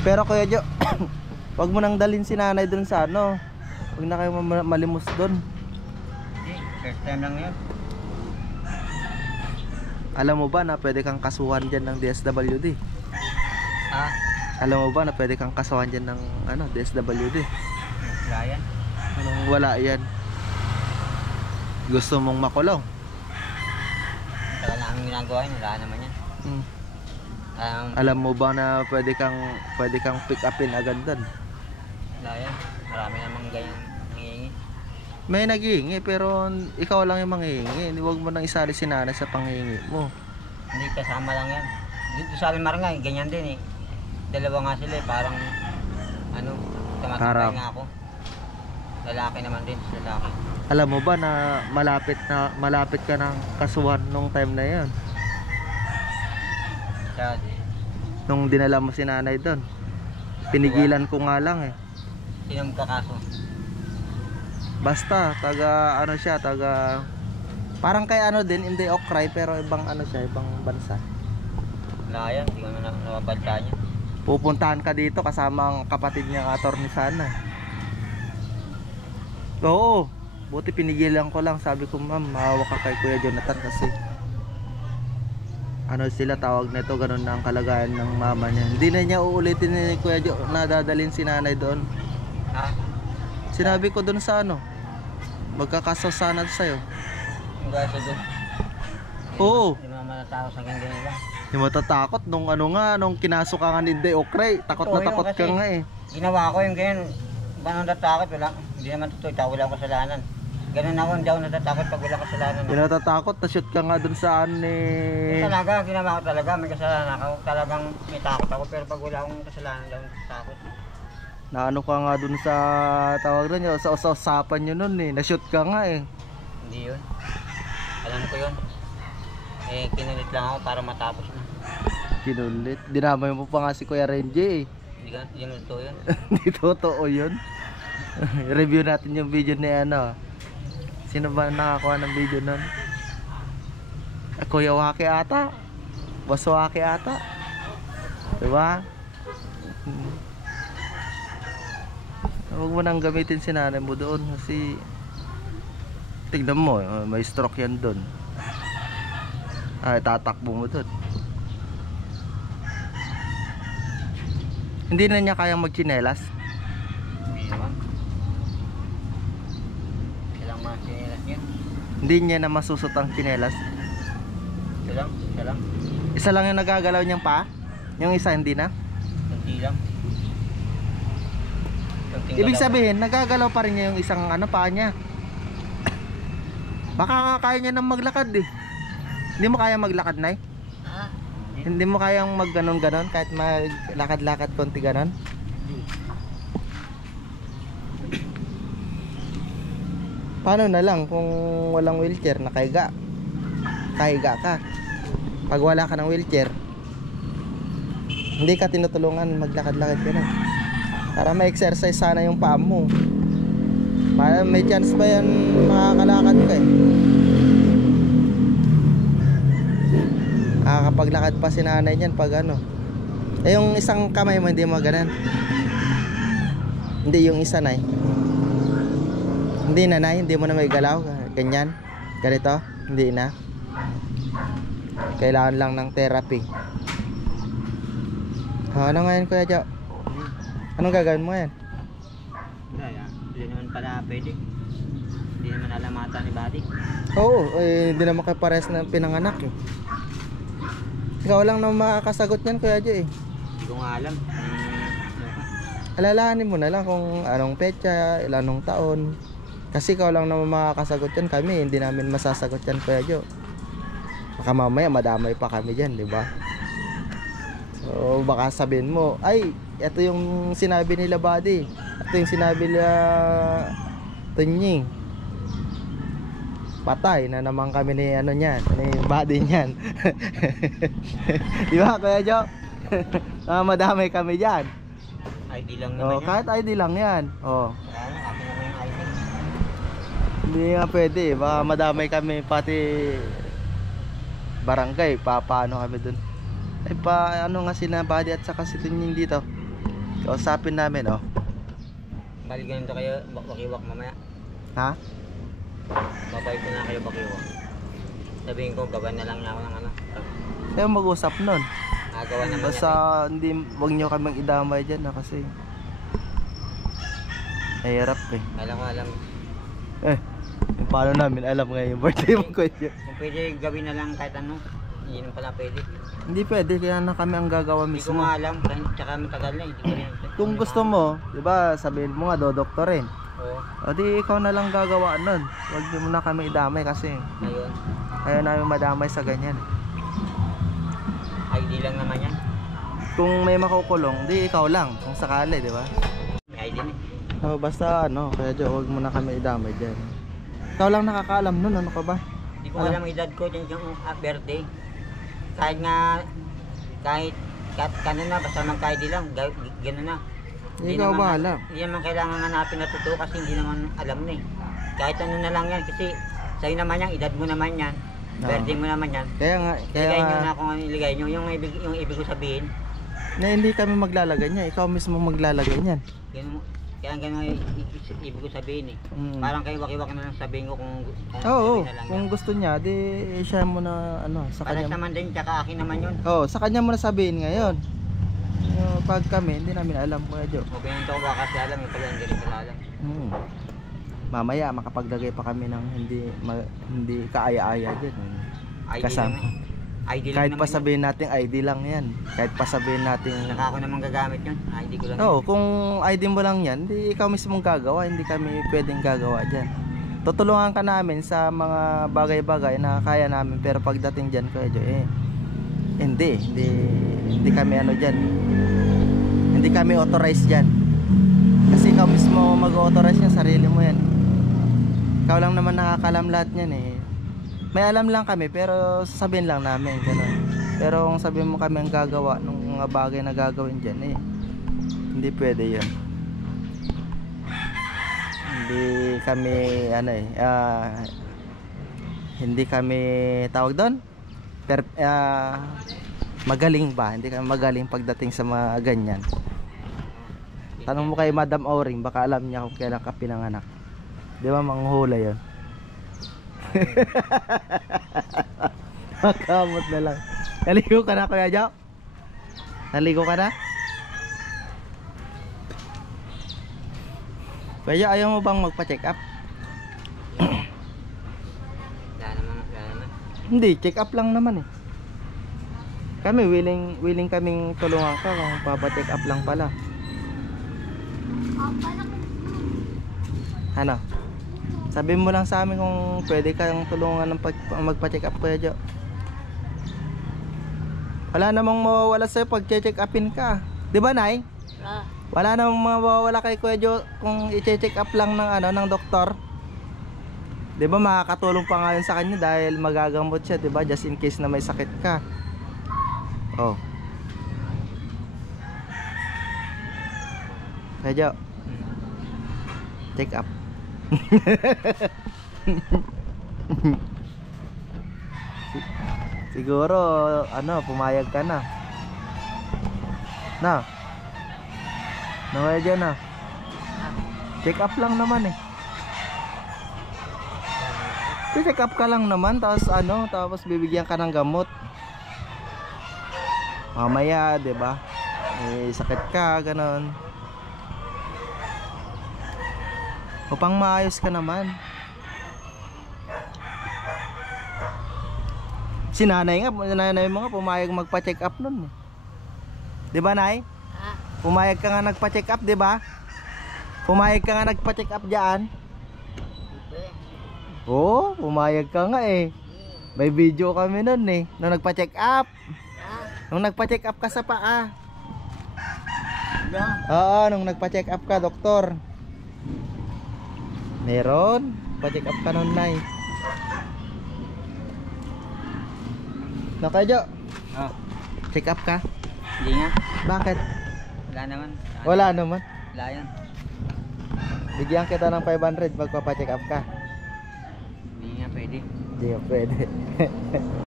Pero Kuya Jo, wag mo nang dalhin si nanay dun sa ano. Huwag na kayo malimos dun. Hindi, first time lang yun. Alam mo ba na pwede kang kasuhan dyan ng DSWD? Ha? Alam mo ba na pwede kang kasuhan dyan ng ano, DSWD? Wala yan. Anong wala yan? Gusto mong makulong? Tagal na ang ginagawa yun, wala naman yan. Alam mo ba na pwede kang pick upin agad doon? Wala yan, marami namang ganyan nangihingi. May naghihingi pero ikaw lang yung manghihingi. Huwag mo nang isali si nanay sa panghihingi mo. Hindi, kasama lang yan. Dito sa amin Marangay, ganyan din eh. Dalawa nga sila eh, parang ano, tumatapay nga ako. Lalaki naman din, lalaki. Alam mo ba na malapit ka ng kasuhan nung time na yon? Nung dinala mo si nanay doon. Pinigilan ko nga lang eh. Sino magkakaso? Basta taga ano siya, taga parang kay ano din, hindi Okray pero ibang ano siya, ibang bansa. Wala yan, hindi ko na nababadta niya. Pupuntahan ka dito kasama ang kapatid niya ng attorney sana. Oo, buti pinigilan ko lang. Sabi ko, ma'am, maawa ka kay Kuya Jonathan kasi ano sila tawag nito, ganun na ang kalagayan ng mama niya. Hindi na niya uulitin ni Kuya Jo na dadalhin si nanay doon. Ha? Sinabi ko doon sa ano, magkakaso sana sa'yo. Yung gaso doon. Oo. Hindi mo matatakot sa ganyan nila. Hindi matatakot nung ano nga, nung kinasukangan ni Day Okray. Takot na takot ka nga eh. Ginawa ko yung ganyan. Ba nang natatakot, wala. Hindi naman totoo, itaw, wala akong kasalanan. Ganun ako, hindi ako natatakot pag wala kasalanan. Hindi natatakot, na-shoot ka nga dun saan eh. Talaga, ginawa ko talaga, may kasalanan ako. Talagang may takot ako, pero pag wala akong kasalanan, lang takot. Naano ka nga dun sa tawag na sa usapan nyo nun eh. Na-shoot ka nga eh. Hindi yun. Alam ko yun. Eh, kinulit lang ako para matapos na. Kinulit? Dinamay mo pa nga si Kuya Renji eh. Hindi mo totoo yun. Hindi totoo yun. Review natin yung video ni ano. Sino ba nakakuha ng video nun? Kuya Waki ata. Boss Waki ata. Diba? Huwag mo nang gamitin si nanay mo doon kasi tignan mo, may stroke yan doon. Ay, tatakbo mo doon. Hindi na niya kayang magchinelas. Hindi naman. Kailang mga chinelas yan. Hindi niya na masusot ang chinelas. Isa lang, isa lang. Isa lang yung nagagalaw niyang pa. Yung isa hindi na. Kunti lang. Ibig sabihin, nagagalaw pa rin niya yung isang ano pa niya. Baka kaya niya nang maglakad eh. Hindi mo kaya maglakad, Nay? Hindi mo kayang mag ganon-ganon kahit maglakad-lakad konti ganon? Paano na lang kung walang wheelchair, nakahiga? Kahiga ka. Pag wala ka ng wheelchair, hindi ka tinutulungan maglakad-lakad ka na. Para ma-exercise sana yung paa mo. Para may chance pa yan makakalakad ka eh. Nakapaglakad pa si nanay niyan pag ano. Eh yung isang kamay mo hindi mo ganun. Hindi yung isa na eh. Hindi na nay, hindi mo na may galaw. Ganyan, ganito, hindi na. Kailangan lang ng therapy. Ano ngayon Kuya Jo? Anong gagawin mo yan? Hindi naman pala pwede. Hindi naman alamata ni body. Oo, eh, hindi naman kayo pares na pinanganak eh. Ikaw lang naman makakasagot yan Kuya Jo eh. Hindi ko nga alam. Alalahanin mo na lang kung anong petsa, ilanong taon. Kasi ikaw lang naman makakasagot yan. Kami, hindi namin masasagot yan Kuya Jo. Baka mamaya madamay pa kami dyan, di ba? So baka sabihin mo, ay, ito yung sinabi nila Buddy. Ito yung sinabi nila Tunying. Patay na naman kami ni ano niyan, ni Buddy niyan. Di ba Kuya Jo? Madamay kami dyan. ID lang naman yan. Kahit ID lang yan. Wala na, akin naman yung ID. Hindi nga pwede, baka madamay kami pati barangay, paano kami dun. Ay pa ano nga sina Buddy at saka si Tunying dito. Kausapin namin, oh. Bali ganito kayo, bakiwak mamaya. Ha? Babay ko na kayo bakiwak. Sabihin ko, gawan na lang niya ako ng ano. Kaya mag-usap nun. Nagawa naman Basta niya. hindi, wag nyo kaming idamay dyan na kasi mahirap eh. Alam. Paano namin alam ngayon yung birthday mo ko yun? Kung pwede gawin na lang kahit ano, hindi naman pala pwede. Hindi pwede, kaya na kami ang gagawa Hindi ko mismo. nga alam, tsaka matagal na, hindi ko rin. Kung gusto mo, di ba, sabihin mo nga, dodoktorin. Oo, O di ikaw na lang gagawa nun. Huwag mo na kami idamay kasi ayun. ayaw namin madamay sa ganyan. ID lang naman yan. Kung may makukulong, di ikaw lang, kung sakali, di ba? May ID na eh. O basta ano, kaya dyan, huwag mo na kami idamay dyan. Ikaw lang nakakaalam nun, ano ka ba? Hindi ko alam ang edad ko, yung birthday. Kahit kanon na, basta mag-ID lang, gano'n na. Ikaw bahala. Hindi naman kailangan hanapin na totoo kasi hindi naman alam na eh. Kahit ano na lang yan, kasi sa'yo naman yan, edad mo naman yan, birthday mo naman yan. Kaya nga, Iligay nyo na kung ano iligay nyo, yung ibig ko sabihin. na hindi kami maglalagay niya, ikaw mismo maglalagay niyan. Ganun, kaya ganun yung ibig ko sabihin eh. Parang kayo wakiwak na lang sabihin ko kung Oo, sabihin na lang kung yan. gusto niya, di siya mo na ano, sa Para kanya. naman din, tsaka akin naman yun. Oo, sa kanya mo na sabihin ngayon. Pag kami, hindi namin alam Kuya Jo. O binunto ko baka siya alam, yung pala hindi rin pala alam. Mamaya makapaglagay pa kami ng hindi kaaya-aya diyan. ID Kasama. lang ID lang Kahit naman pa yun. sabihin natin ID lang 'yan. Kahit pa sabihin natin Saka ako naman gagamit yun, ID ko lang. Oo, kung ID mo lang 'yan, di ikaw mismo gagawa, hindi kami pwedeng gagawa diyan. Tutulungan ka namin sa mga bagay-bagay na kaya namin, pero pagdating diyan Kuya Jo, hindi kami ano diyan. Hindi kami authorized diyan. Kasi ikaw mismo mag-authorize niya, sarili mo 'yan. Ikaw lang naman nakakalam lahat niyan eh. May alam lang kami pero sasabihin lang namin gano'n. Pero kung sabihin mo kami ang gagawa ng mga bagay na gagawin diyan hindi pwede 'yun. Hindi kami hindi kami tawag doon. Magaling ba? Hindi kami magaling pagdating sa mga ganyan. Tanong mo kay Madam Oring, baka alam niya kung kailan ka pinanganak. Di ba manghula yun? Makamot na lang. Naligo ka na Kuya Jo? Naligo ka na? Kuya Jo, ayaw mo bang magpa-check up? Wala naman. Hindi, check up lang naman eh. Kami willing kaming tulungan ka kung papa-check up lang pala. Ano? Sabihin mo lang sa amin kung pwede kang tulungan ng magpa-check up Kuya Jo. Wala namang mawawala sa'yo pag check upin ka. Di ba Nay? Wala namang mawawala kay Kuya Jo kung i-check up lang ng doktor. Di ba makakatulong pa nga yun sa kanya dahil magagamot siya, di ba? Just in case na may sakit ka. Oh. Kuya Jo, check up. Siguro pumayag ka na. Na. Kuya na. Check up lang naman eh. Check up ka lang naman tapos bibigyan ka ng gamot. Mamaya, 'di ba? Sakit ka ganon. Upang maayos ka naman. Si nanay mo nga pumayag magpa-check up nun. 'Di ba, Nay? Pumayag ka nga nagpa-check up, 'di ba? Pumayag ka nga nagpa-check up diyan. Oo, pumayag ka nga eh. May video kami nun eh, nung nagpa-check up. Nung nagpa-check up ka sa paa. Oo, nung nagpa-check up ka, doktor. Meron, pa-check up ka nun, Nay. Kuya Jo, check up ka? Hindi nga. Bakit? Wala naman. Wala naman. Wala yan. Bigyan kita ng 500 magpapa-check up ka. Hindi nga pwede. Hindi pwede.